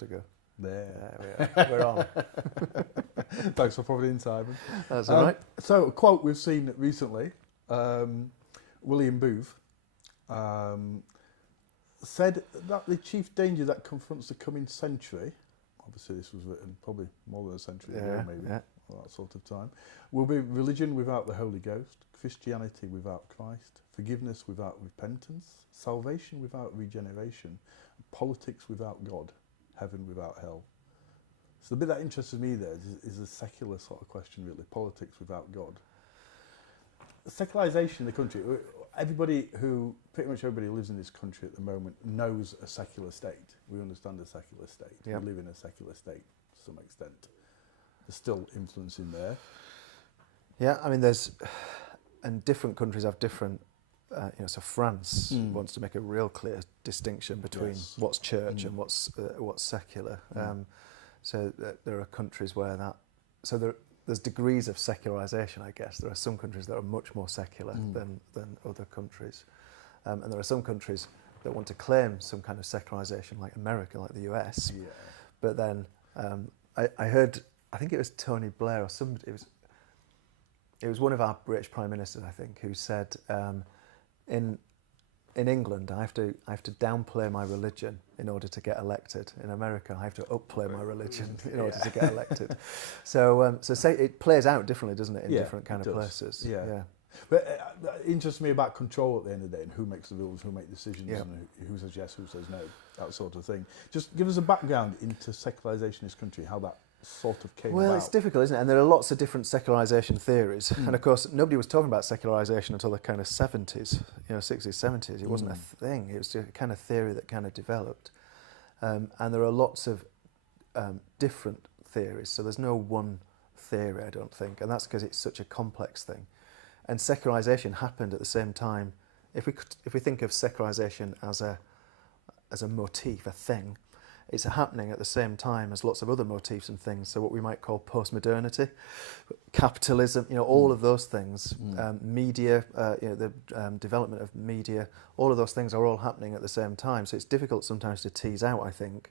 to go. There. We're on. Thanks for popping in, Simon. That's all right. So, a quote we've seen recently, William Booth said that the chief danger that confronts the coming century, obviously this was written probably more than a century ago, maybe, or that sort of time, will be religion without the Holy Ghost, Christianity without Christ, forgiveness without repentance, salvation without regeneration, politics without God, heaven without hell. So the bit that interests me there is a secular sort of question, really, politics without God. Secularisation in the country, pretty much everybody who lives in this country at the moment knows a secular state. We understand a secular state. Yep. We live in a secular state to some extent. There's still influence in there. Yeah, I mean, and different countries have different, so France wants to make a real clear distinction between what's church and what's secular. So there are countries where there's degrees of secularisation, I guess. There are some countries that are much more secular than other countries. And there are some countries that want to claim some kind of secularisation, like America, like the US. Yeah. But then I heard, I think it was Tony Blair or somebody, it was one of our British Prime Ministers, I think, who said, in England, I have to downplay my religion in order to get elected. In America, I have to upplay my religion in order to get elected. So say it plays out differently, doesn't it, in different kind of places? Yeah. But it interests me about control at the end of the day, and who makes the rules, who makes decisions, and who says yes, who says no, that sort of thing. Just give us a background into secularisation in this country, how that sort of came about. Well, it's difficult, isn't it? And there are lots of different secularisation theories. And of course, nobody was talking about secularisation until the kind of 70s, 60s, 70s. It wasn't a thing. It was just a kind of theory that kind of developed. And there are lots of different theories. So there's no one theory, I don't think. And that's because it's such a complex thing. And secularisation happened at the same time. If we think of secularisation as a motif, a thing, it's happening at the same time as lots of other motifs and things. So what we might call post-modernity, capitalism, all of those things, media, the development of media, all of those things are all happening at the same time. So it's difficult sometimes to tease out, I think,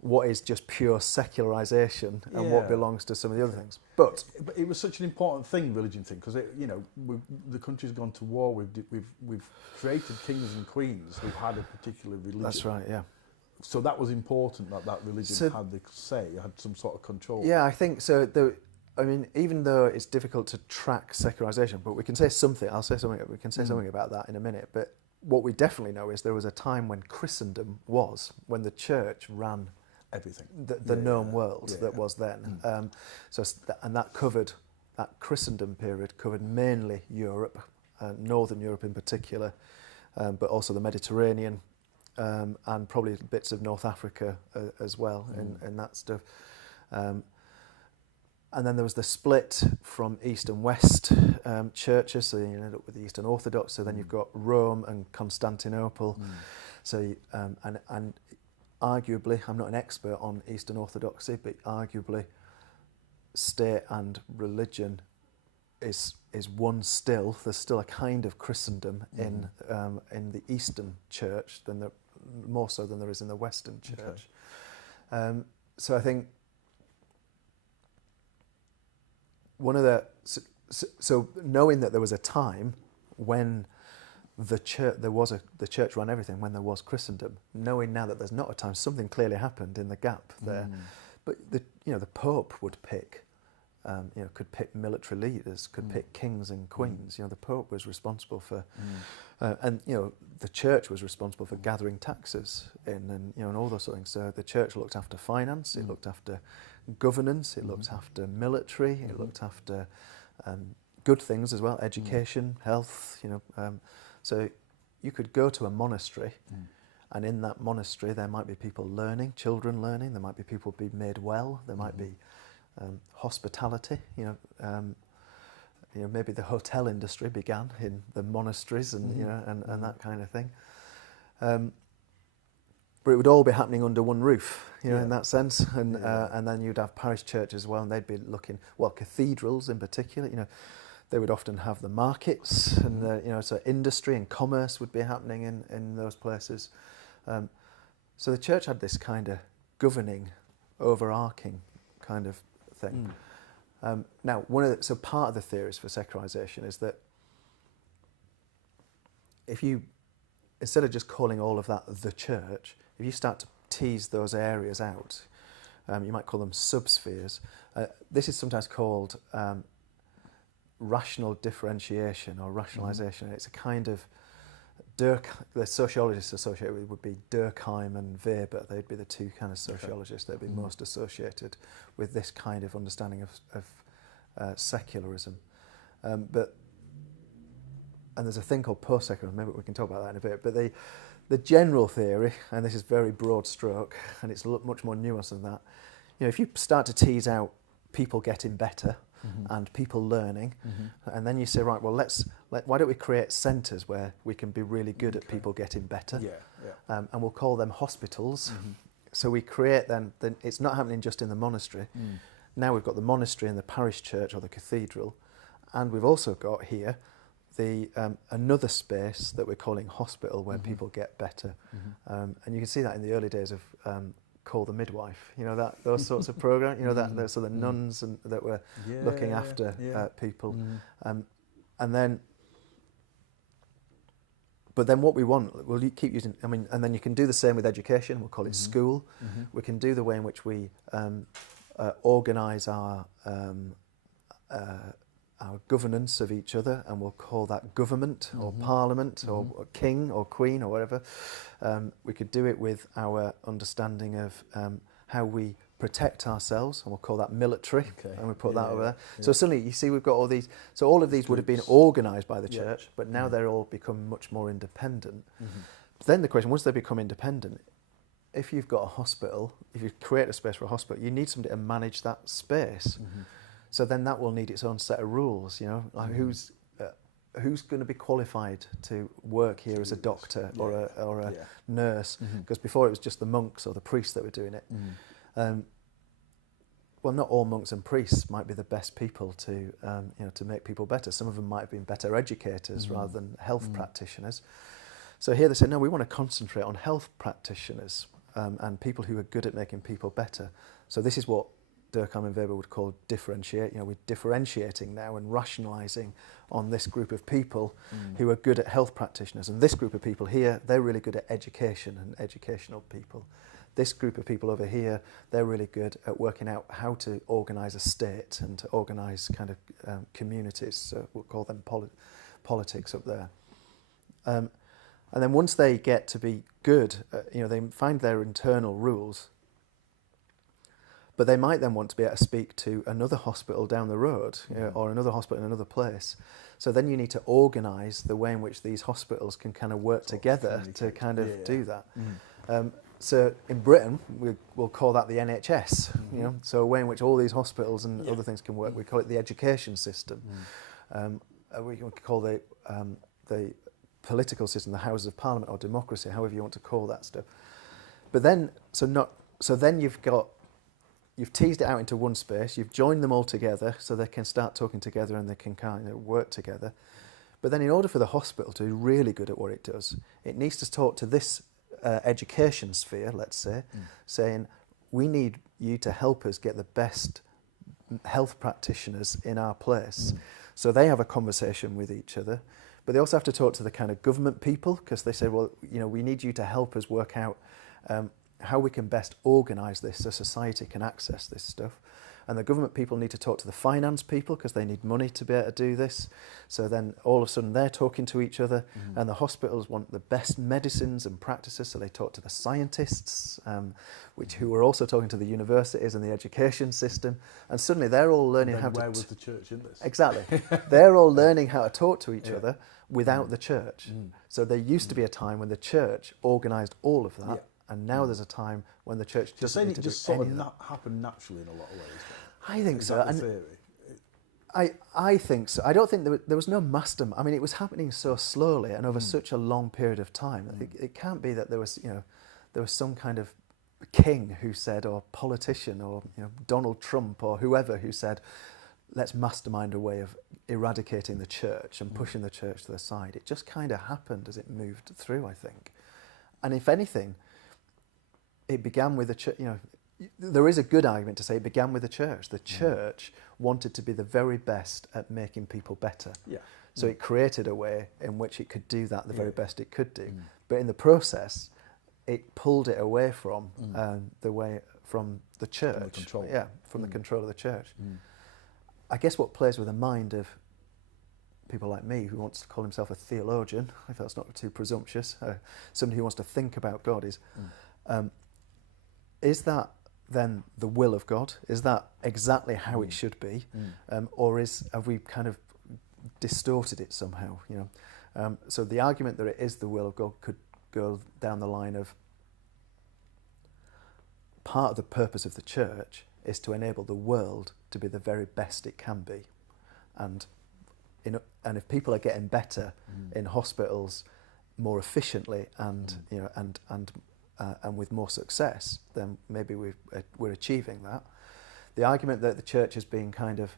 what is just pure secularisation and what belongs to some of the other things. But it was such an important thing, religion thing, because the country's gone to war. We've created kings and queens who had a particular religion. That's right, yeah. So that was important that religion had the say, had some sort of control. Yeah, I think so. Even though it's difficult to track secularisation, but we can say something. I'll say something. We can say something about that in a minute. But what we definitely know is there was a time when Christendom when the church ran everything, the known world that was then. And that Christendom period covered mainly Europe, Northern Europe in particular, but also the Mediterranean. And probably bits of North Africa as well, and that stuff. And then there was the split from East and West churches, so you end up with the Eastern Orthodox, so then you've got Rome and Constantinople. So, and arguably, I'm not an expert on Eastern Orthodoxy, but arguably state and religion is one still. There's still a kind of Christendom in the Eastern Church more so than there is in the Western Church. Okay. So I think one of the so knowing that there was a time when the church ran everything, when there was Christendom, knowing now that there's not a time, something clearly happened in the gap there. But the Pope would pick. Could pick military leaders, could pick kings and queens. The Pope was responsible for, and the church was responsible for gathering taxes in, and all those sort of things. So the church looked after finance, it looked after governance, it looked after military, it looked after good things as well, education, health. So you could go to a monastery, and in that monastery there might be people learning, children learning. There might be people being made well. There might be hospitality, maybe the hotel industry began in the monasteries and and that kind of thing. But it would all be happening under one roof, in that sense. And then you'd have parish churches as well, and they'd be looking, cathedrals in particular, they would often have the markets and so industry and commerce would be happening in those places. So the church had this kind of governing, overarching kind of thing. Now, so part of the theories for secularization is that if you, instead of just calling all of that the church, if you start to tease those areas out, you might call them subspheres. This is sometimes called rational differentiation or rationalization. It's a kind of the sociologists associated with would be Durkheim and Weber. They'd be the two kind of sociologists that would be most associated with this kind of understanding of secularism. And there's a thing called post-secularism, maybe we can talk about that in a bit, but the general theory, and this is very broad stroke, and it's much more nuanced than that, if you start to tease out people getting better, and people learning, and then you say, right, well, why don't we create centres where we can be really good at people getting better, and we'll call them hospitals. So we create then it's not happening just in the monastery. Now we've got the monastery and the parish church or the cathedral, and we've also got here the another space that we're calling hospital where people get better, and you can see that in the early days of Call the Midwife, those sorts of programs, so the nuns that were looking after people, and then, but then what we want, we'll keep using. And then you can do the same with education. We'll call it school. We can do the way in which we organise our governance of each other, and we'll call that government or parliament or king or queen or whatever. We could do it with our understanding of how we protect ourselves, and we'll call that military, and we put that over there. So suddenly you see we've got all these, so all of these would have been organised by the church, but now they're all become much more independent. But then the question, once they become independent, if you've got a hospital, if you create a space for a hospital, you need somebody to manage that space. So then that will need its own set of rules, like who's going to be qualified to work here as a doctor or a nurse, because before it was just the monks or the priests that were doing it. Well, not all monks and priests might be the best people to to make people better. Some of them might have been better educators rather than health practitioners. So here they say, no, we want to concentrate on health practitioners and people who are good at making people better. So this is what Durkheim and Weber would call differentiate. We're differentiating now and rationalising on this group of people who are good at health practitioners, and this group of people here, they're really good at education and educational people. This group of people over here, they're really good at working out how to organise a state and to organise kind of communities. So we'll call them politics up there. And then once they get to be good, they find their internal rules. But they might then want to be able to speak to another hospital down the road, or another hospital in another place. So then you need to organise the way in which these hospitals can kind of work together to kind of do that. So in Britain, we'll call that the NHS, so a way in which all these hospitals and other things can work. We call it the education system. We can call the political system the Houses of Parliament or democracy, however you want to call that stuff. But then, so then you've teased it out into one space, you've joined them all together so they can start talking together and they can kind of work together. But then in order for the hospital to be really good at what it does, it needs to talk to this education sphere, let's say, saying, we need you to help us get the best health practitioners in our place. So they have a conversation with each other, but they also have to talk to the kind of government people, because they say, well, we need you to help us work out how we can best organise this so society can access this stuff. And the government people need to talk to the finance people because they need money to be able to do this. So then all of a sudden they're talking to each other, and the hospitals want the best medicines and practices, so they talk to the scientists, who are also talking to the universities and the education system. And suddenly they're all learning how to... Where was the church in this? Exactly. They're all learning how to talk to each other without the church. So there used to be a time when the church organised all of that. And now there's a time when the church doesn't need to do any of that. Happen naturally in a lot of ways. I think so. Is that the theory? I think so. I don't think there was no master. I mean, it was happening so slowly and over such a long period of time. It can't be that there was some kind of king who said, or politician, or Donald Trump or whoever who said, let's mastermind a way of eradicating the church and pushing the church to the side. It just kind of happened as it moved through, I think. And if anything, it began with the church. You know, there is a good argument to say it began with the church. The church wanted to be the very best at making people better. Yeah. So it created a way in which it could do that the very best it could do. But in the process, it pulled it away from from the church. From the control. Yeah, from the control of the church. I guess what plays with the mind of people like me, who wants to call himself a theologian, if that's not too presumptuous, somebody who wants to think about God, is that then the will of God? Is that exactly how it should be? Or have we kind of distorted it somehow? You know, so the argument that it is the will of God could go down the line of part of the purpose of the church is to enable the world to be the very best it can be, and if people are getting better in hospitals more efficiently and you know and with more success, then maybe we're achieving that. The argument that the church is being kind of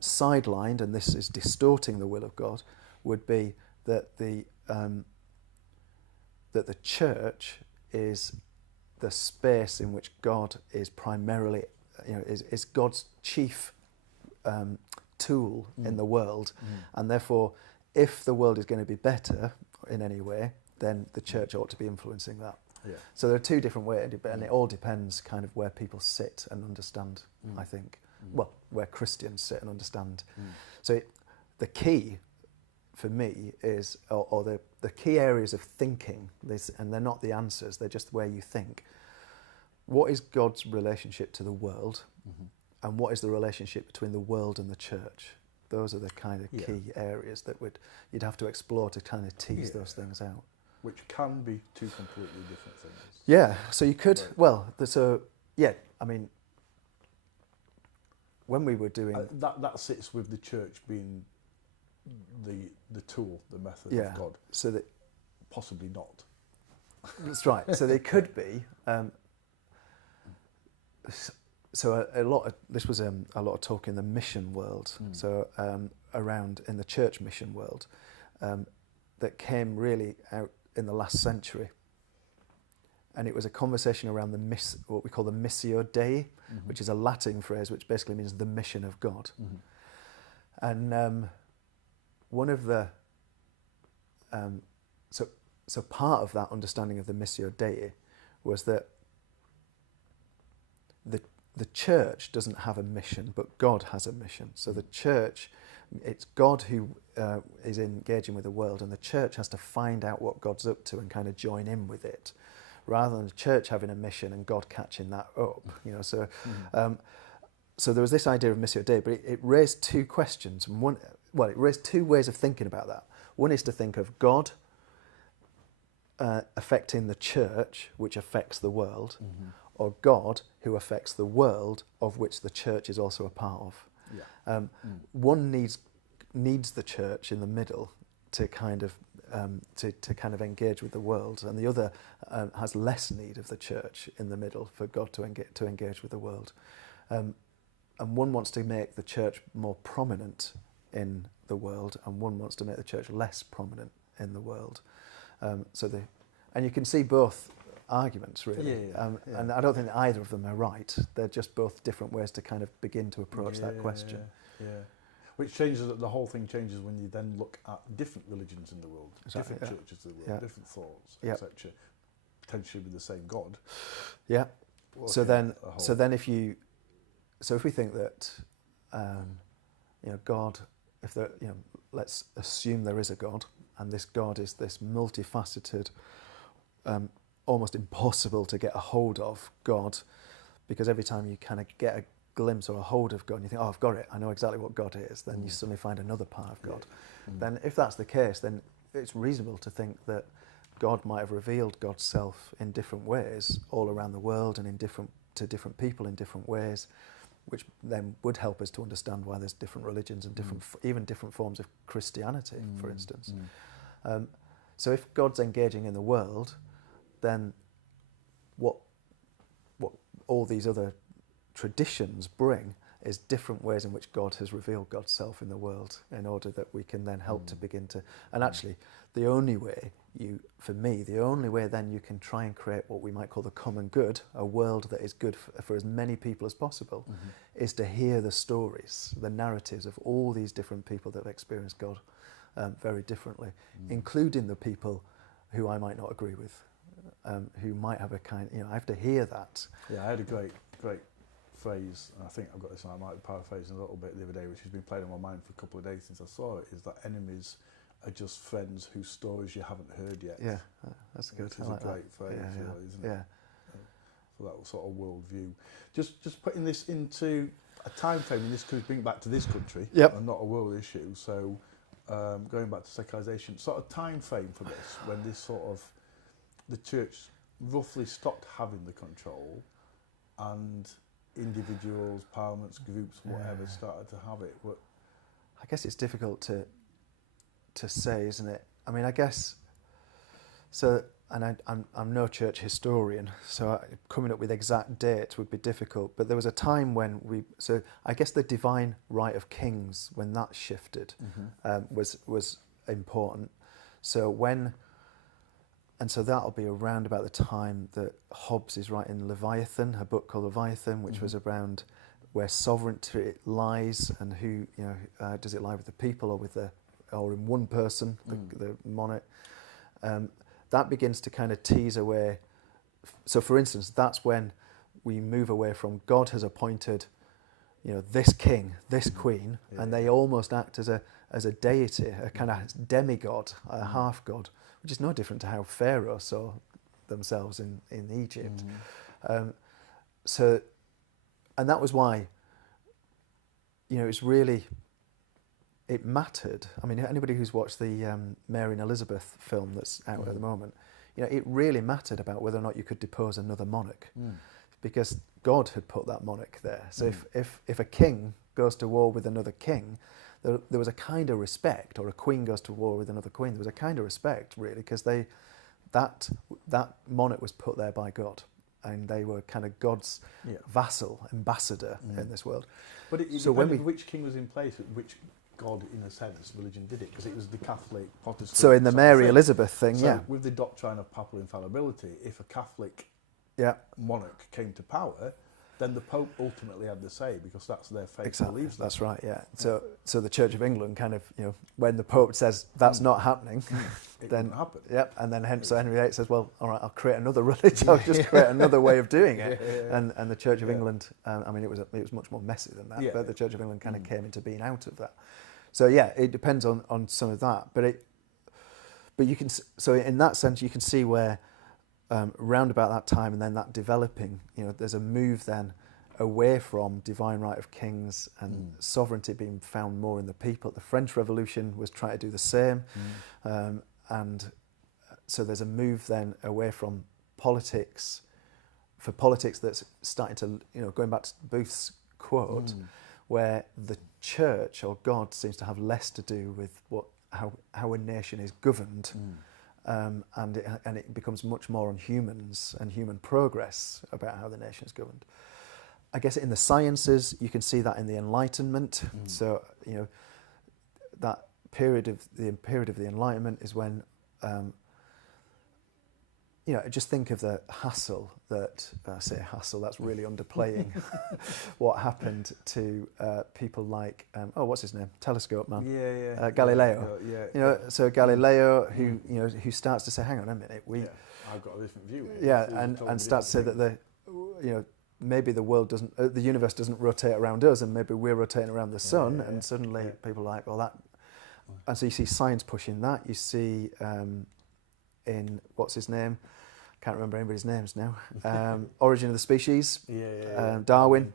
sidelined and this is distorting the will of God would be that the church is the space in which God is primarily, you know, is God's chief tool in the world, and therefore, if the world is going to be better in any way, then the church ought to be influencing that. Yeah. So there are two different ways, and it all depends kind of where people sit and understand, I think. Well, where Christians sit and understand. So the key for me is, or the key areas of thinking, and they're not the answers, they're just where you think. What is God's relationship to the world? And what is the relationship between the world and the church? Those are the kind of key areas that you'd have to explore to kind of tease those things out. Which can be two completely different things. Yeah, so you could, I mean, when we were doing... that sits with the church being the tool, the method of God. So that... Possibly not. That's right. So they could be... So this was a lot of talk in the mission world, so around in the church mission world, that came really out in the last century, and it was a conversation around what we call the Missio Dei, which is a Latin phrase which basically means the mission of God, and one of the so part of that understanding of the Missio Dei was that the church doesn't have a mission, but God has a mission. So the church, it's God who is engaging with the world, and the church has to find out what God's up to and kind of join in with it, rather than the church having a mission and God catching that up. You know, so so there was this idea of Missio Dei, but it raised two questions. It raised two ways of thinking about that. One is to think of God affecting the church, which affects the world, or God who affects the world, of which the church is also a part of. Yeah. One needs the church in the middle to kind of engage with the world, and the other has less need of the church in the middle for God to engage with the world. And one wants to make the church more prominent in the world, and one wants to make the church less prominent in the world. And you can see both arguments, really. And I don't think that either of them are right. They're just both different ways to kind of begin to approach that question. Which changes, the whole thing changes when you then look at different religions in the world, different churches in the world, different thoughts, etc. Potentially with the same God. Yeah. So if we think that, God, let's assume there is a God, and this God is this multifaceted, almost impossible to get a hold of God, because every time you kind of get a glimpse or a hold of God and you think, oh, I've got it, I know exactly what God is, then you suddenly find another part of God. Then if that's the case, then it's reasonable to think that God might have revealed God's self in different ways all around the world and to different people in different ways, which then would help us to understand why there's different religions and even different forms of Christianity, for instance. So if God's engaging in the world, then what all these other traditions bring is different ways in which God has revealed God's self in the world, in order that we can then help to begin to... And actually, the only way you for me, the only way then you can try and create what we might call the common good, a world that is good for as many people as possible, is to hear the stories, the narratives of all these different people that have experienced God very differently, including the people who I might not agree with, who might have a kind, I have to hear that. Yeah, I had a great phrase, and I think I've got this, and I might be paraphrasing a little bit the other day, which has been playing on my mind for a couple of days since I saw it, is that enemies are just friends whose stories you haven't heard yet. Yeah, that's good. Which is a great phrase, isn't it? Yeah. For that sort of worldview. Just putting this into a time frame, and this could bring it back to this country, and not a world issue. So going back to secularisation, sort of time frame for this, when this sort of, the church roughly stopped having the control, and individuals, parliaments, groups, whatever, started to have it. I guess it's difficult to say, isn't it? I mean, I guess so. And I'm no church historian, so coming up with exact dates would be difficult. But there was a time when so I guess the divine right of kings, when that shifted, was important. So so that'll be around about the time that Hobbes is writing Leviathan, a book called Leviathan, which was around where sovereignty lies, and who does it lie with the people or in one person, the monarch. That begins to kind of tease away. So, for instance, that's when we move away from God has appointed, this king, this queen, and they almost act as a deity, a kind of demigod, a half god, which is no different to how Pharaoh saw themselves in Egypt. And that was why, it's really. It mattered. I mean, anybody who's watched the Mary and Elizabeth film that's out at the moment, it really mattered about whether or not you could depose another monarch, because God had put that monarch there. So if a king goes to war with another king, there was a kind of respect, or a queen goes to war with another queen, there was a kind of respect, really, because that monarch was put there by God, and they were kind of God's vassal, ambassador in this world. But it depended which king was in place, which God, in a sense, religion did it, because it was the Catholic, Protestant. So in the Mary Elizabeth thing, with the doctrine of papal infallibility, if a Catholic monarch came to power, then the Pope ultimately had the say, because that's their faith. Exactly, that's right. Yeah. So the Church of England kind of, when the Pope says that's not happening, then wouldn't happen. Yep. And then so Henry VIII says, well, all right, I'll create another religion. I'll just create another way of doing it. And the Church of England, I mean, it was much more messy than that, but the Church of England kind of came into being out of that. So it depends on some of that, but you can, so in that sense you can see where round about that time and then that developing, there's a move then away from divine right of kings and sovereignty being found more in the people. The French Revolution was trying to do the same, and so there's a move then away from politics, for politics that's starting to, going back to Booth's quote, where the church or God seems to have less to do with how a nation is governed, and it becomes much more on humans and human progress about how the nation is governed. I guess in the sciences you can see that in the Enlightenment. So that period of the Enlightenment is when just think of the hassle that, I say hassle, that's really underplaying what happened to people like, what's his name? Telescope man. Galileo. So Galileo, who starts to say, hang on a minute, I've got a different view. And starts to say that maybe the universe doesn't rotate around us, and maybe we're rotating around the sun, and suddenly people are like, well, that, and so you see science pushing that. You see in what's his name? Can't remember anybody's names now. Origin of the Species. Darwin.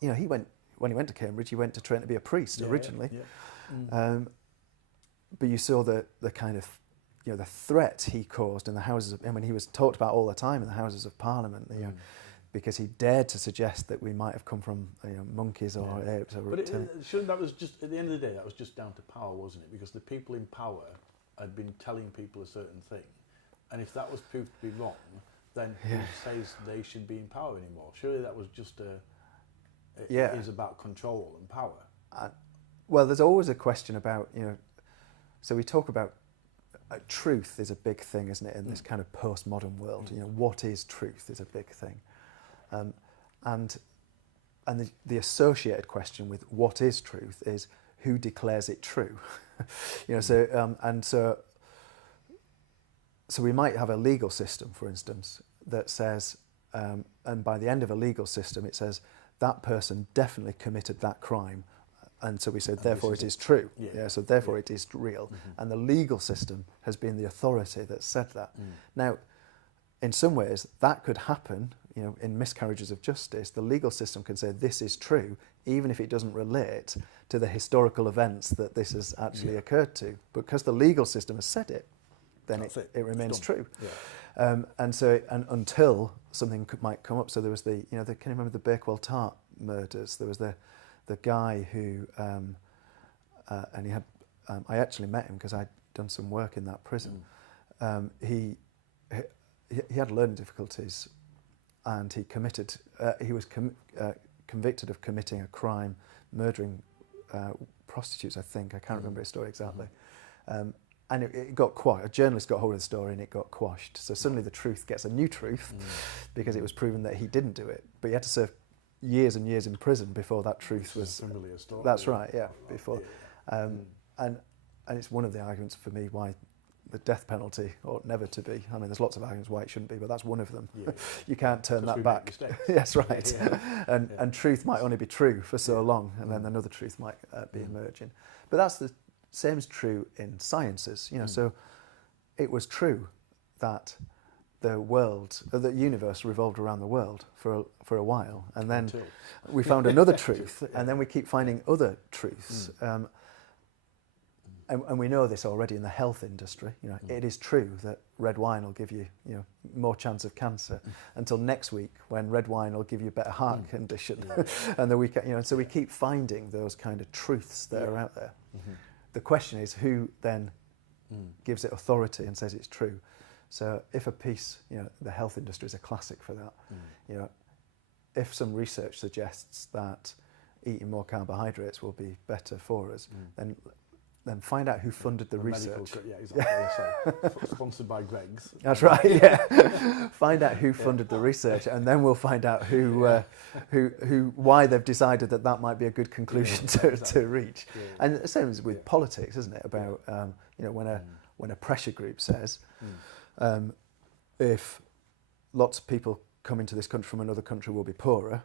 He went when he went to Cambridge. He went to train to be a priest originally. But you saw the kind of the threat he caused in the Houses and when he was talked about all the time in the Houses of Parliament. Because he dared to suggest that we might have come from monkeys or apes or reptilians. But shouldn't that was just at the end of the day that was just down to power, wasn't it? Because the people in power had been telling people a certain thing, and if that was proved to be wrong, then who says they should be in power anymore? Surely that was just it is about control and power. Well, there's always a question about so we talk about truth is a big thing, isn't it, in this kind of postmodern world? You know, what is truth is a big thing, and the associated question with what is truth is who declares it true. You know, so we might have a legal system, for instance, that says, and by the end of a legal system, it says that person definitely committed that crime. And so we said, therefore it is true. Yeah. So therefore it is real. And the legal system has been the authority that said that. Now, in some ways, that could happen, you know, in miscarriages of justice. The legal system can say this is true, even if it doesn't relate to the historical events that this has actually occurred to. Because the legal system has said it, then it remains true. Yeah. And until something might come up. So there was can you remember the Bakewell Tart murders? There was the guy who, and he had, I actually met him because I'd done some work in that prison. He had learning difficulties, and he was convicted of committing a crime, murdering prostitutes, I think. I can't remember his story exactly. And it got quashed. A journalist got hold of the story and it got quashed. So suddenly the truth gets a new truth because it was proven that he didn't do it. But he had to serve years and years in prison before that truth was... a familiar story. That's right, yeah. Before, and it's one of the arguments for me why the death penalty ought never to be. I mean, there's lots of arguments why it shouldn't be, but that's one of them. Yeah. You can't turn that back. Yes, right. Yeah. And truth might only be true for so long, and then another truth might be emerging. But that's the same is true in sciences. You know, so it was true that the universe revolved around the world for a while, and then we found another truth, and then we keep finding other truths. And we know this already in the health industry. You know, it is true that red wine will give you, more chance of cancer. Until next week, when red wine will give you a better heart condition, and then so we keep finding those kind of truths that are out there. The question is, who then gives it authority and says it's true? So, if a piece, the health industry is a classic for that. If some research suggests that eating more carbohydrates will be better for us, then find out who funded the research. Exactly. Sponsored by Greggs. That's right. Yeah. Find out who funded the research, and then we'll find out why they've decided that might be a good conclusion to reach. Yeah. And the same as with politics, isn't it? About when a pressure group says, if lots of people come into this country from another country will be poorer,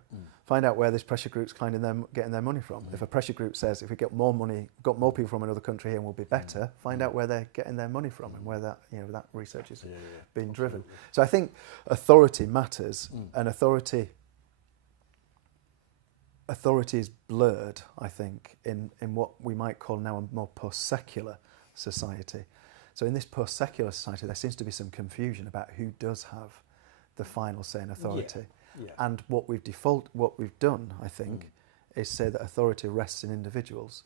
find out where this pressure group's getting their money from. If a pressure group says if we get more people from another country here and we'll be better, find out where they're getting their money from and where that that research is being driven. So I think authority matters, and authority is blurred, I think, in what we might call now a more post-secular society. So in this post-secular society there seems to be some confusion about who does have the final say and authority. And what we've done, I think, is say that authority rests in individuals.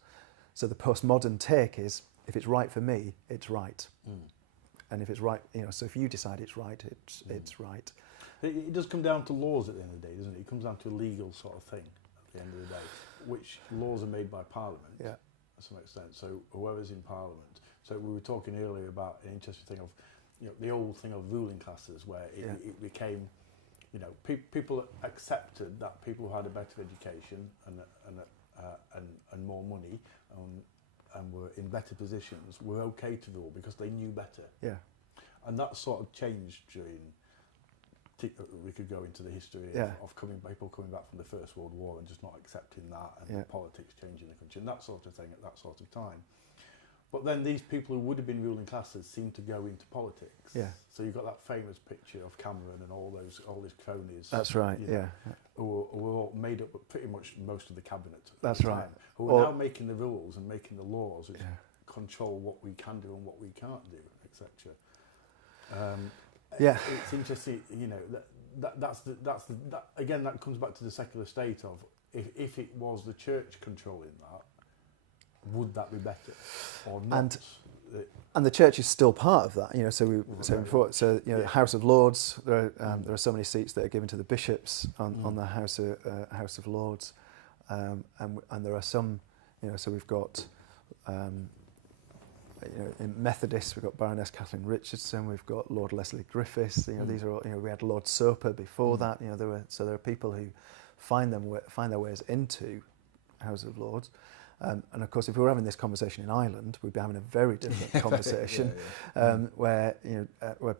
So the postmodern take is, if it's right for me, it's right. And if it's right, so if you decide it's right, it's right. It does come down to laws at the end of the day, doesn't it? It comes down to a legal sort of thing at the end of the day, which laws are made by Parliament to some extent. So whoever's in Parliament. So we were talking earlier about an interesting thing of, the old thing of ruling classes, where it became, people accepted that people who had a better education and more money and were in better positions were okay to rule because they knew better. Yeah. And that sort of changed during. We could go into the history of people coming back from the First World War and just not accepting that, and politics changing the country and that sort of thing at that sort of time. But then these people who would have been ruling classes seemed to go into politics. Yeah. So you've got that famous picture of Cameron and all his cronies. That's right. Who were all made up of pretty much most of the cabinet. That's right. Who are now making the rules and making the laws which control what we can do and what we can't do, etc. It's interesting. That comes back to the secular state of if it was the church controlling that. Would that be better or not? And the church is still part of that, So we said before. So House of Lords. There are so many seats that are given to the bishops on the House of Lords, and there are some. So we've got in Methodists, we've got Baroness Kathleen Richardson, we've got Lord Leslie Griffiths. These are all, we had Lord Soper before that. There are people who find their ways into House of Lords. And of course, if we were having this conversation in Ireland, we'd be having a very different conversation, where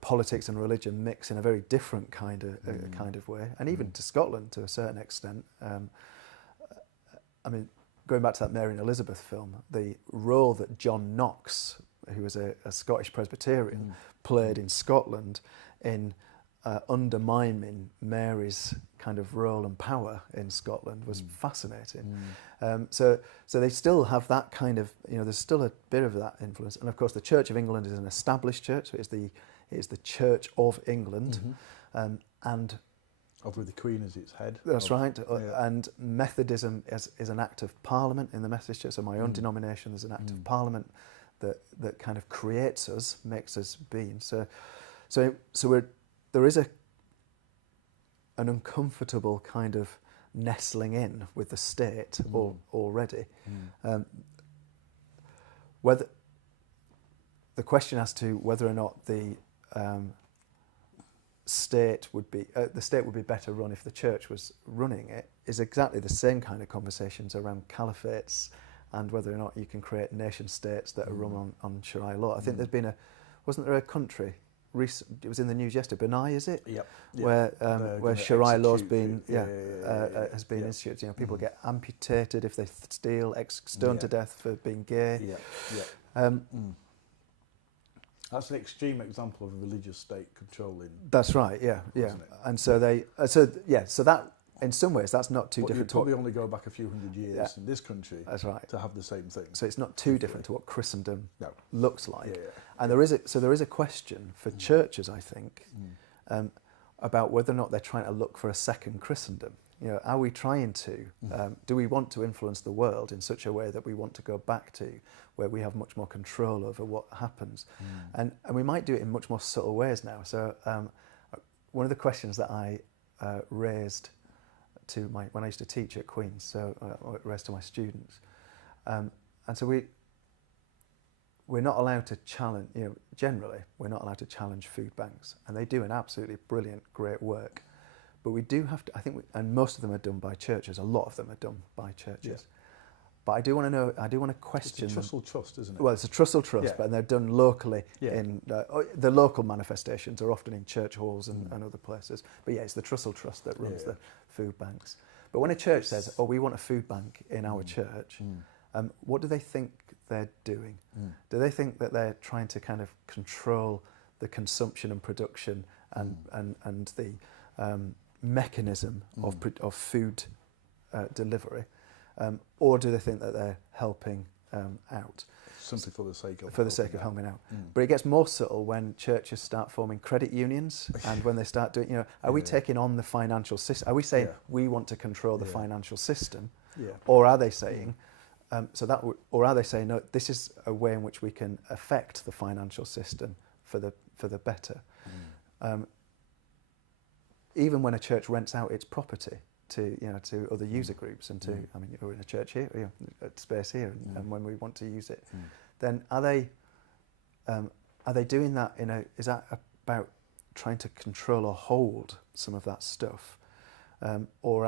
politics and religion mix in a very different kind of way, and even to Scotland to a certain extent. Going back to that Mary and Elizabeth film, the role that John Knox, who was a Scottish Presbyterian, played in Scotland in undermining Mary's kind of role and power in Scotland was fascinating. So they still have that kind of, there's still a bit of that influence. And of course, the Church of England is an established church, so it is the Church of England, and with the Queen as its head. That's right. And Methodism is an act of Parliament in the Methodist Church. So my own denomination is an act of Parliament that kind of creates us, makes us being. So there is an uncomfortable kind of nestling in with the state already. Whether the question as to whether or not the state would be better run if the church was running it is exactly the same kind of conversations around caliphates and whether or not you can create nation states that are run on Sharia law. I think wasn't there a country? It was in the news yesterday. Brunei, is it? Yep. Where Sharia law's been has been instituted. People get amputated if they steal, stoned to death for being gay. That's an extreme example of a religious state controlling. That's right. And so that in some ways that's not too different. You'd probably only go back a few hundred years in this country. That's right. To have the same thing. So it's not too different to what Christendom looks like. And there is a question for churches, I think, about whether or not they're trying to look for a second Christendom. Are we trying to? Do we want to influence the world in such a way that we want to go back to where we have much more control over what happens? And we might do it in much more subtle ways now. So one of the questions that I raised when I used to teach at Queen's, so I raised to my students, and so we're not allowed to challenge. Generally, we're not allowed to challenge food banks, and they do an absolutely brilliant, great work. But we do have to, I think, and most of them are done by churches. A lot of them are done by churches. But I do want to know. I do want to question. It's a trussel trust, isn't it? Well, it's a trussel trust, but they're done locally. In the local manifestations are often in church halls and other places. But it's the trussel trust that runs the food banks. But when a church says, "Oh, we want a food bank in our church," what do they think they're doing? Do they think that they're trying to kind of control the consumption and production and the mechanism of food delivery, or do they think that they're helping out simply for the sake of helping out? But it gets more subtle when churches start forming credit unions and when they start doing, are we taking on the financial system? Are we saying we want to control the financial system, or are they saying or are they saying no? This is a way in which we can affect the financial system for the better. Even when a church rents out its property to other user groups and to we're in a church here, a space here, and when we want to use it, then are they doing that is that about trying to control or hold some of that stuff, or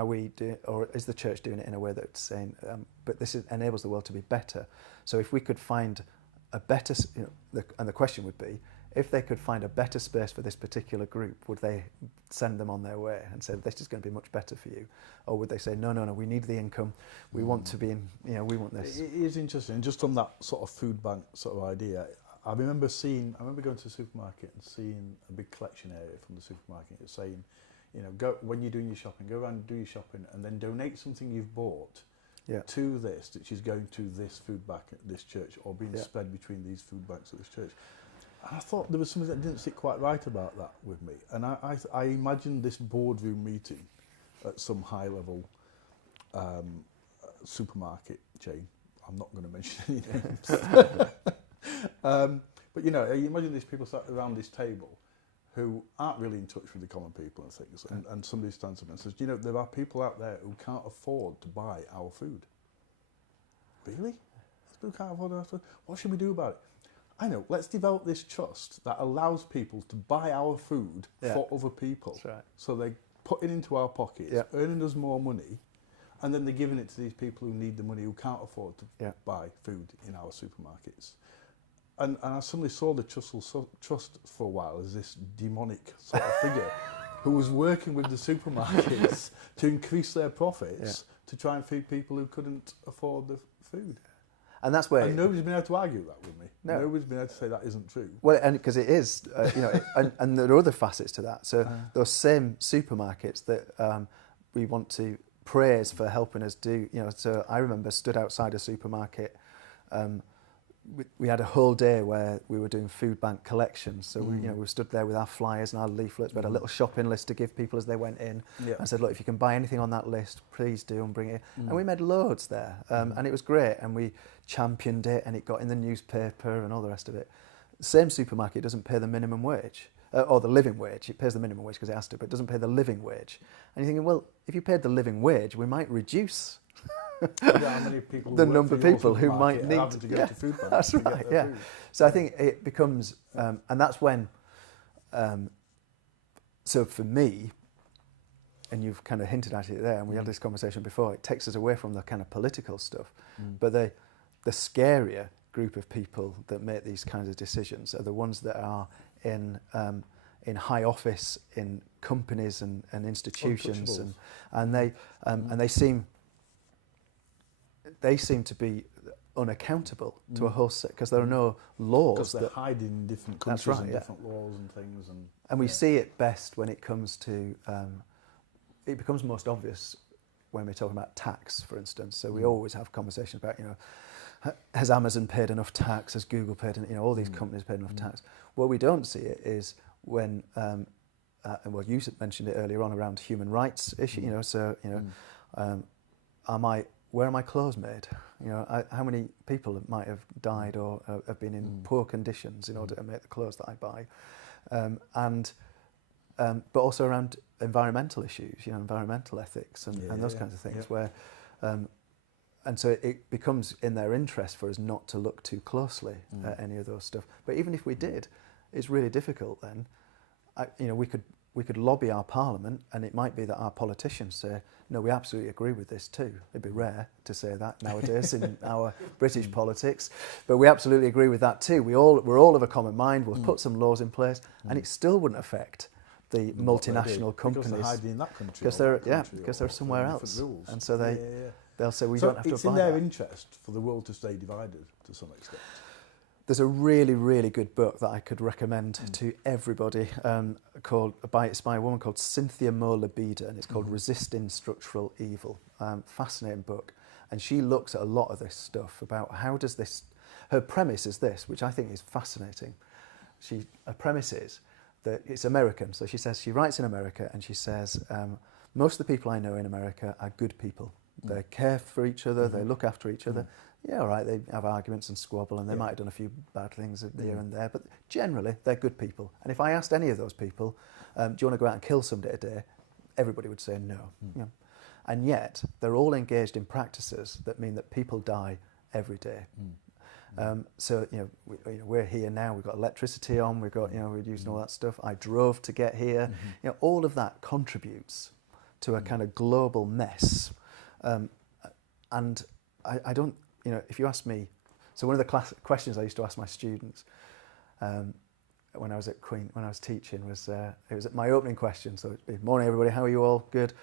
or is the church doing it in a way that's saying, but this enables the world to be better? So if we could find a better, and the question would be, if they could find a better space for this particular group, would they send them on their way and say, this is going to be much better for you? Or would they say, no, we need the income, we want to be in, we want this? It is interesting, just on that sort of food bank sort of idea. I remember going to the supermarket and seeing a big collection area from the supermarket. It's saying, go when you're doing your shopping, go around and do your shopping and then donate something you've bought to this, which is going to this food bank at this church or being spread between these food banks at this church. And I thought there was something that didn't sit quite right about that with me. And I imagined this boardroom meeting at some high-level supermarket chain. I'm not going to mention any names. But, you imagine these people sat around this table who aren't really in touch with the common people and things. And somebody stands up and says, there are people out there who can't afford to buy our food. Really? People can't afford our food? What should we do about it? I know, let's develop this trust that allows people to buy our food for other people. That's right. So they put it into our pockets, earning us more money, and then they're giving it to these people who need the money, who can't afford to buy food in our supermarkets. And I suddenly saw the trust for a while as this demonic sort of figure who was working with the supermarkets to increase their profits to try and feed people who couldn't afford the food. And that's where... And nobody's been able to argue that with me. No. Nobody's been able to say that isn't true. Well, and because it is, and there are other facets to that. So those same supermarkets that we want to praise for helping us do, so I remember stood outside a supermarket. We had a whole day where we were doing food bank collections. So we stood there with our flyers and our leaflets. We had a little shopping list to give people as they went in. I said, look, if you can buy anything on that list, please do and bring it in. And we made loads there, and it was great. And we championed it, and it got in the newspaper and all the rest of it. The same supermarket doesn't pay the minimum wage. Or the living wage. It pays the minimum wage because it has to, but it doesn't pay the living wage. And you're thinking, well, if you paid the living wage, we might reduce how many people the number of people who might need to go to food banks. That's right, yeah. Food. So I think it becomes, and that's when, so for me, and you've kind of hinted at it there, and we had this conversation before, it takes us away from the kind of political stuff, but the scarier group of people that make these kinds of decisions are the ones that are in high office in companies and institutions, and they seem to be unaccountable to a whole set because there are no laws. Because they're hiding in different countries and different laws and things. And we see it best when it comes to, it becomes most obvious when we're talking about tax, for instance. So we always have conversations about, has Amazon paid enough tax? Has Google paid enough? All these companies paid enough tax. Where we don't see it is when, well, you mentioned it earlier on around human rights issue. Where are my clothes made? How many people might have died or have been in poor conditions in order to make the clothes that I buy, but also around environmental issues, environmental ethics and those kinds of things. Where, and so it becomes in their interest for us not to look too closely at any of those stuff. But even if we did, it's really difficult. Then, we could lobby our parliament, and it might be that our politicians say, no, we absolutely agree with this too. It'd be rare to say that nowadays in our British politics, but we absolutely agree with that too. We're all of a common mind. We'll put some laws in place, and it still wouldn't affect the multinational companies because they're hiding in that country. Because they're somewhere else, rules. And so they'll say we don't have to. It's in their interest for the world to stay divided to some extent. There's a really, really good book that I could recommend to everybody it's by a woman called Cynthia Moore-Labida, and it's called Resisting Structural Evil. Fascinating book. And she looks at a lot of this stuff about how does this... Her premise is this, which I think is fascinating. Her premise is that it's American. So she says she writes in America and she says, most of the people I know in America are good people. They care for each other, they look after each other. Yeah, all right, they have arguments and squabble, and they might have done a few bad things here and there, but generally they're good people. And if I asked any of those people, do you want to go out and kill somebody today? Everybody would say no. And yet they're all engaged in practices that mean that people die every day. So we're here now. We've got electricity on. We've got we're using all that stuff. I drove to get here. All of that contributes to a kind of global mess. And I don't. If you ask me, so one of the questions I used to ask my students when I was at Queen, when I was teaching, was it was my opening question. So, it'd be, morning everybody, how are you all? Good.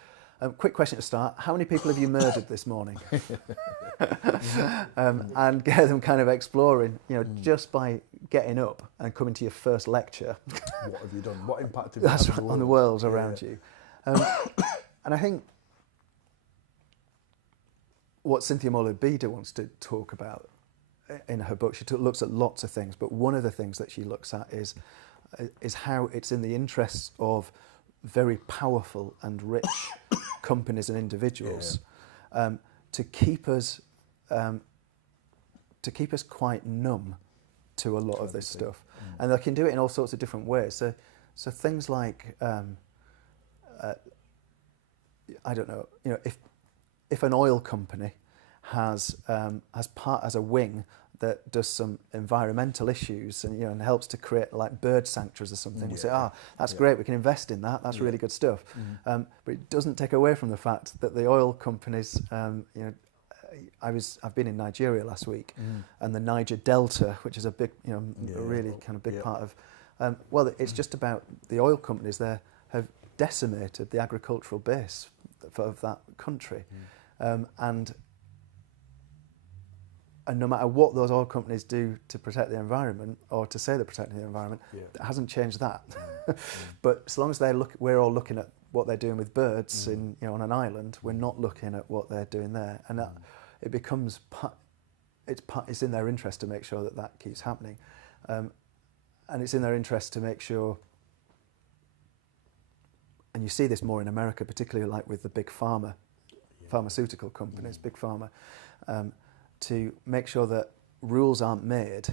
Quick question to start: how many people have you murdered this morning? And get them kind of exploring, just by getting up and coming to your first lecture. What have you done? What impact have you had on the world around you? And I think what Cynthia Moore-Labida wants to talk about in her book, she looks at lots of things, but one of the things that she looks at is how it's in the interests of very powerful and rich companies and individuals to keep us quite numb to a lot of this stuff, and they can do it in all sorts of different ways. So things like I don't know, if an oil company has a wing that does some environmental issues and, you know, and helps to create like bird sanctuaries or something, we say, that's great, we can invest in that, that's really good stuff. But it doesn't take away from the fact that the oil companies, you know, I've been in Nigeria last week, and the Niger Delta, which is a big, you know, a really kind of big part of, well, it's just about the oil companies there have decimated the agricultural base of that country, and no matter what those oil companies do to protect the environment, or to say they're protecting the environment, it hasn't changed that. But as long as we're all looking at what they're doing with birds in, you know, on an island, we're not looking at what they're doing there, and that, it becomes it's in their interest to make sure that that keeps happening, and it's in their interest to make sure. And you see this more in America, particularly like with the big pharmaceutical companies, big pharma, to make sure that rules aren't made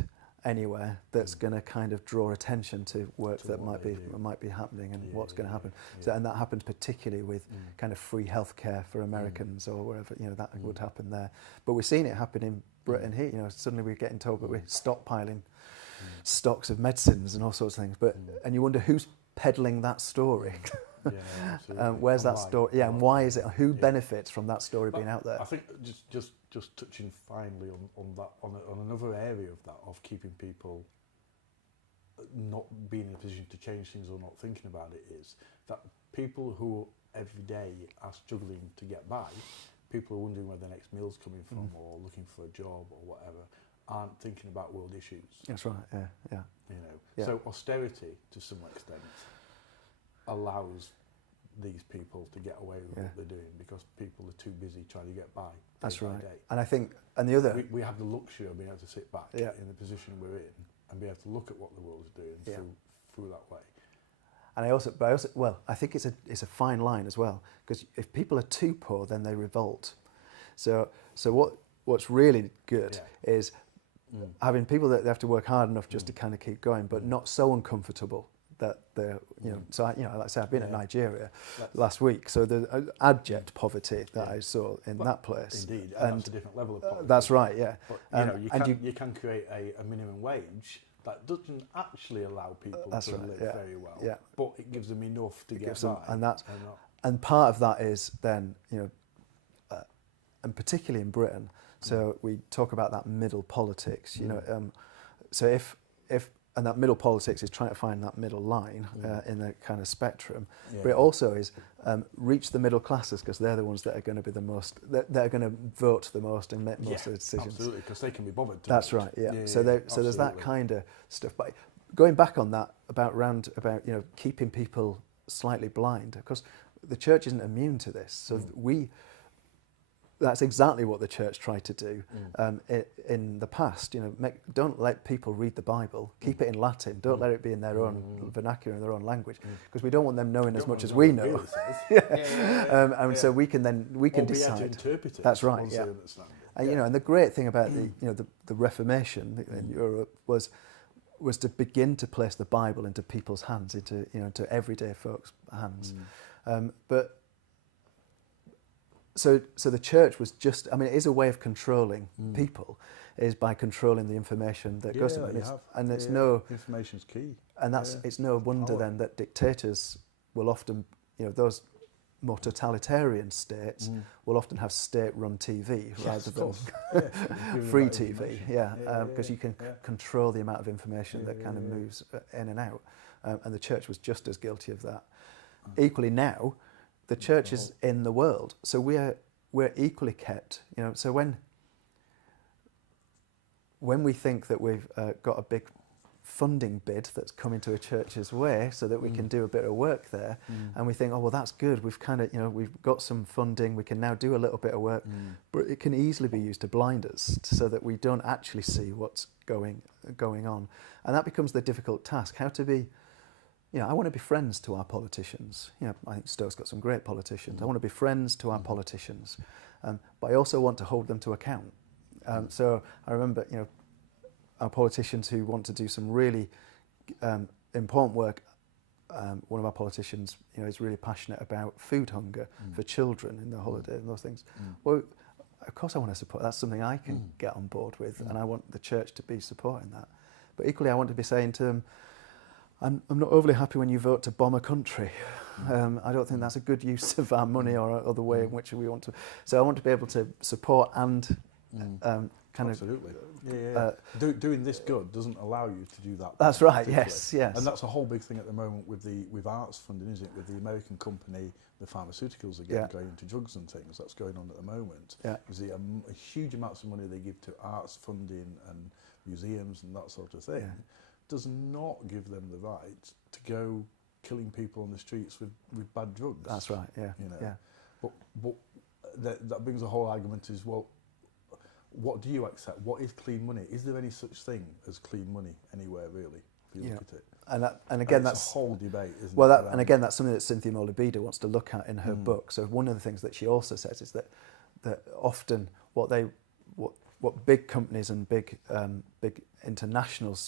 anywhere that's going to kind of draw attention to work that might be happening and what's going to happen. So, and that happens particularly with kind of free healthcare for Americans or wherever, you know, that would happen there. But we're seeing it happen in Britain here. You know, suddenly we're getting told that we're stockpiling stocks of medicines and all sorts of things. But and you wonder who's peddling that story. Where's that story? Yeah, and why is it? Who benefits from that story being out there? I think just touching finally on that on another area of that, of keeping people not being in a position to change things or not thinking about it, is that people who every day are struggling to get by, people who are wondering where their next meal's coming from or looking for a job or whatever, aren't thinking about world issues. That's right. Yeah. You know, so austerity to some extent allows these people to get away with what they're doing because people are too busy trying to get by. That's right. Day. And I think, and the other... We have the luxury of being able to sit back in the position we're in and be able to look at what the world is doing through that way. And I think it's a fine line as well, because if people are too poor, then they revolt. So what's really good is having people that they have to work hard enough just to kind of keep going, but not so uncomfortable that they're, you know, so like I say, I've been in Nigeria last week, so the abject poverty that I saw in that place. Indeed, and that's a different level of poverty. That's right, yeah. But, you can create a minimum wage that doesn't actually allow people to live very well, but it gives them enough to get by. And part of that is then, you know, and particularly in Britain, so we talk about that middle politics, you know, so if and that middle politics is trying to find that middle line in the kind of spectrum, but it also is reach the middle classes, because they're the ones that are going to be the most, they're going to vote the most and make most of the decisions. Absolutely, because they can be bothered. That's right. So there's that kind of stuff. But going back on that about you know, keeping people slightly blind, because the church isn't immune to this. So that's exactly what the church tried to do in the past. You know, don't let people read the Bible. Keep it in Latin. Don't let it be in their own vernacular, in their own language, because we don't want them knowing as much as we know. And so we can decide. To interpret it. That's right. Yeah. And you know, and the great thing about the Reformation in Europe was to begin to place the Bible into people's hands, into everyday folks' hands, but. So the church was just, I mean, it is a way of controlling people, is by controlling the information that goes to them. Information's key. And it's no wonder then that dictators will often, you know, those more totalitarian states will often have state-run TV rather than free TV, because you can control the amount of information that kind of moves in and out. And the church was just as guilty of that. Equally now, the church is in the world, so we're equally kept. You know, so when we think that we've got a big funding bid that's coming to a church's way, so that we can do a bit of work there, and we think, oh well, that's good. We've kind of, you know, we've got some funding. We can now do a little bit of work, but it can easily be used to blind us, so that we don't actually see what's going on, and that becomes the difficult task. How to be. You know, I want to be friends to our politicians. You know, I think Stoke's got some great politicians. I want to be friends to our politicians, but I also want to hold them to account. So I remember, you know, our politicians who want to do some really important work. One of our politicians, you know, is really passionate about food hunger for children in the holiday and those things. Well, of course I want to support. That's something I can get on board with, and I want the church to be supporting that. But equally, I want to be saying to them, I'm not overly happy when you vote to bomb a country. I don't think that's a good use of our money or the way in which we want to. So I want to be able to support and Absolutely. Doing this good doesn't allow you to do that. That's right. Yes. And that's a whole big thing at the moment with arts funding, isn't it? With the American company, the pharmaceuticals again going into drugs and things. That's going on at the moment. Yeah. Is the a huge amounts of money they give to arts funding and museums and that sort of thing does not give them the right to go killing people on the streets with bad drugs. That's right. Yeah. You know. But that brings the whole argument is, well, what do you accept? What is clean money? Is there any such thing as clean money anywhere, really, if you look at it? And again, that's a whole debate, isn't it? Well, and again, that's something that Cynthia Molibida wants to look at in her book. So one of the things that she also says is that often what big companies and big international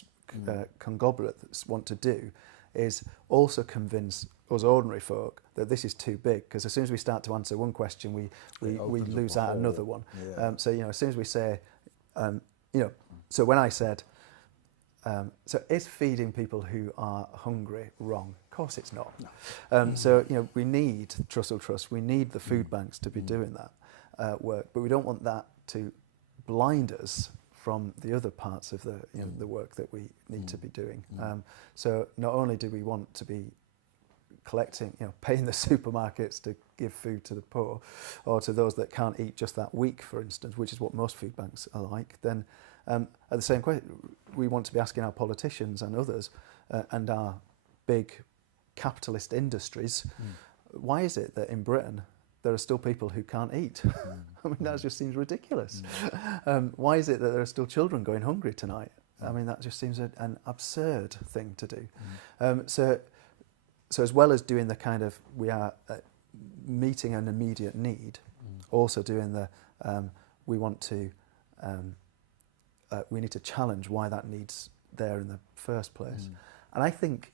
conglomerates want to do is also convince us ordinary folk that this is too big, because as soon as we start to answer one question, we lose out another one. So as soon as we say, so when I said, so is feeding people who are hungry wrong? Of course it's not. No. So we need Trussell Trust, we need the food banks to be doing that work, but we don't want that to blind us from the other parts of the work that we need to be doing. So not only do we want to be collecting, paying the supermarkets to give food to the poor, or to those that can't eat just that week, for instance, which is what most food banks are like, then at the same question, we want to be asking our politicians and others and our big capitalist industries, why is it that in Britain there are still people who can't eat? I mean, that just seems ridiculous. Why is it that there are still children going hungry tonight? I mean, that just seems an absurd thing to do. So as well as doing the kind of, we are meeting an immediate need, also doing the, we need to challenge why that need's there in the first place. And I think,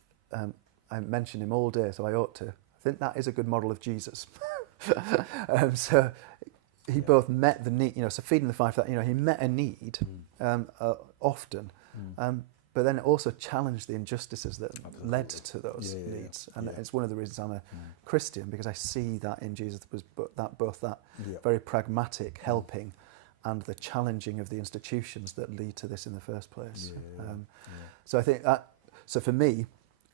I mentioned him all day, so I ought to. I think that is a good model of Jesus. So he both met the need, so feeding the 5,000, he met a need often, but then also challenged the injustices that led to those needs. And it's one of the reasons I'm a Christian, because I see that in Jesus was both that very pragmatic helping and the challenging of the institutions that lead to this in the first place. So I think that, so for me,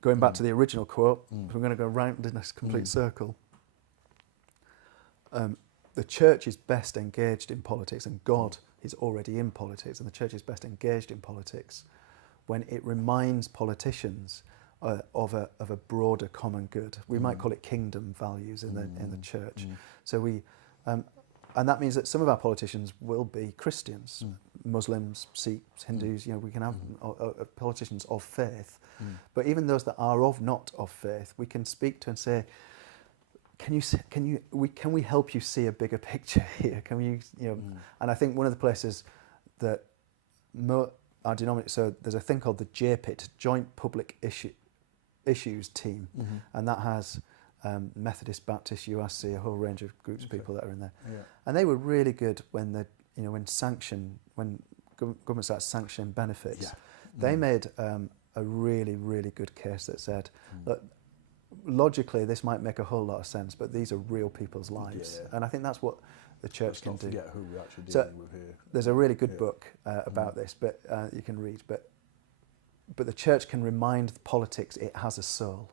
going back to the original quote, we're going to go round in a complete circle. The church is best engaged in politics, and God is already in politics, and the church is best engaged in politics when it reminds politicians of a broader common good. We might call it kingdom values in the church. So and that means that some of our politicians will be Christians, Muslims, Sikhs, Hindus. We can have politicians of faith, but even those that are not of faith, we can speak to and say, can we help you see a bigger picture here? Can we, And I think one of the places that our denominator, so there's a thing called the JPIT, Joint Public Issues Team, and that has Methodist, Baptist, USC, a whole range of groups of people that are in there, and they were really good when when government started sanctioning benefits. They made a really, really good case that said, look, logically this might make a whole lot of sense, but these are real people's lives, and I think that's what the church can do. Forget who we're actually dealing with here. There's a really good book about this, but you can read. But the church can remind politics it has a soul,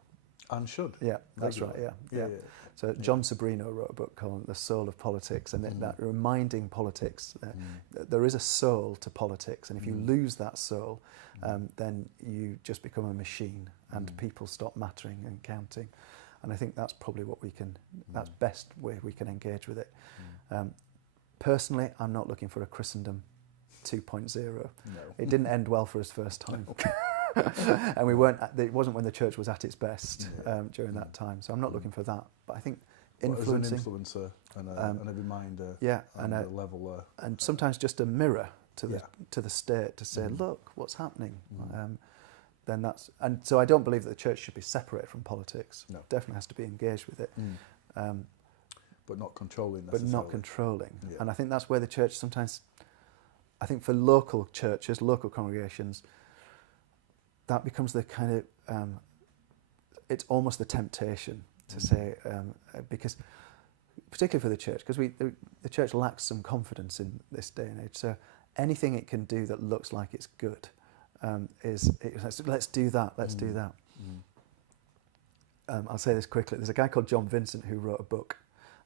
and should. Yeah, that's right. Yeah. So John Sobrino wrote a book called The Soul of Politics, and that reminding politics that there is a soul to politics, and if you lose that soul, then you just become a machine, and people stop mattering and counting. And I think that's probably what we can, that's best way we can engage with it. Personally, I'm not looking for a Christendom 2.0. No. It didn't end well for us first time. And it wasn't when the church was at its best during that time. So I'm not looking for that. But I think influencing. As an influencer and a reminder and a leveler. And sometimes just a mirror to the state to say, look, what's happening. Then that's, and so I don't believe that the church should be separated from politics. No. Definitely has to be engaged with it. but not controlling but necessarily. not controlling. Yeah. And I think that's where the church sometimes, I think for local churches, local congregations, that becomes the kind of, it's almost the temptation to say, because particularly for the church, because the church lacks some confidence in this day and age. So anything it can do that looks like it's good let's do that, let's do that. I'll say this quickly. There's a guy called John Vincent who wrote a book,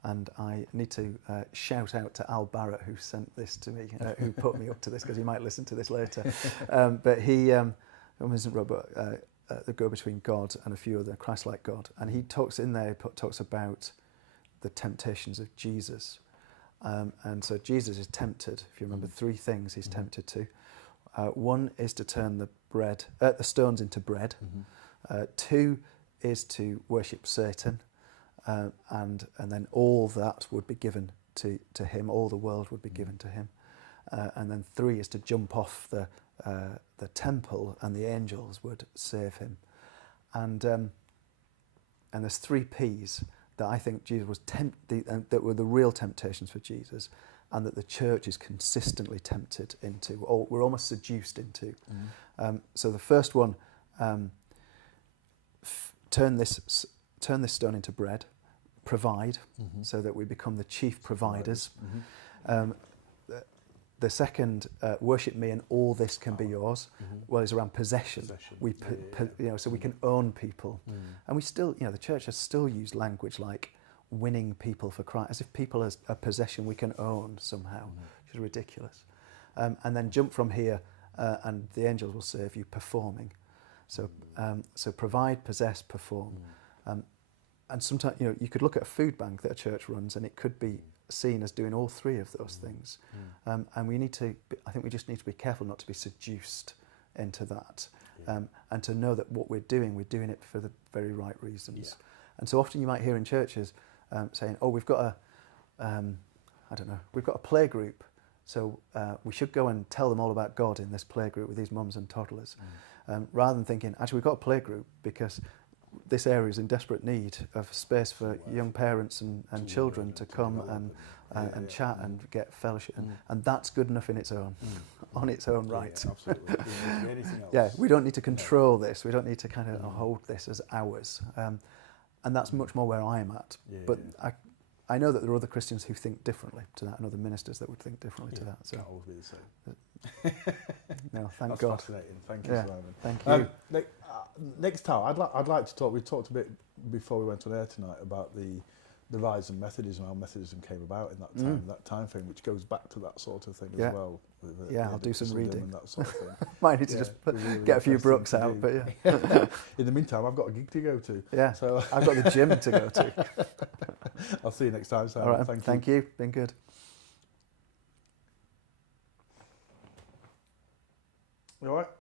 and I need to shout out to Al Barrett, who sent this to me, who put me up to this, because he might listen to this later. But he, John Vincent wrote a book, The Go-Between God and a few other, Christ-like God, and he talks in there, talks about the temptations of Jesus. And so Jesus is tempted, if you remember, three things he's tempted to. One is to turn the stones into bread. Two is to worship Satan, and then all that would be given to him, all the world would be given to him. And then three is to jump off the temple, and the angels would save him. And there's three P's that I think Jesus was that were the real temptations for Jesus, and that the church is consistently tempted into, or we're almost seduced into. So the first one, turn this stone into bread, provide, so that we become the chief providers. The second, worship me and all this can be yours. Well, is around possession. So we can own people. And we still, the church has still used language like winning people for Christ, as if people as a possession we can own somehow, which is ridiculous. And then jump from here, and the angels will serve you, performing. So provide, possess, perform. And sometimes, you could look at a food bank that a church runs, and it could be seen as doing all three of those things. And I think we just need to be careful not to be seduced into that. And to know that what we're doing it for the very right reasons. And so often you might hear in churches saying, oh, we've got we've got a play group, so we should go and tell them all about God in this play group with these mums and toddlers. Rather than thinking, actually, we've got a play group because this area is in desperate need of space for young parents and children to come and chat and get fellowship, and that's good enough in its own, on its own right. Yeah, absolutely. We don't need to do anything else. Yeah, we don't need to control this. We don't need to kind of hold this as ours, and that's much more where I'm at. But I know that there are other Christians who think differently to that, and other ministers that would think differently to that. So can't always be the same. No, thank That's God. fascinating. Thank you, Simon. Thank you. Next time, I'd like to talk. We talked a bit before we went on air tonight about the rise in Methodism, how Methodism came about in that time frame, which goes back to that sort of thing as well. I'll do some reading. And that sort of thing. Might need to just really get a few Brooks out, but In the meantime, I've got a gig to go to. Yeah, so I've got the gym to go to. I'll see you next time, Simon. All right, thank you. Been good. You all right?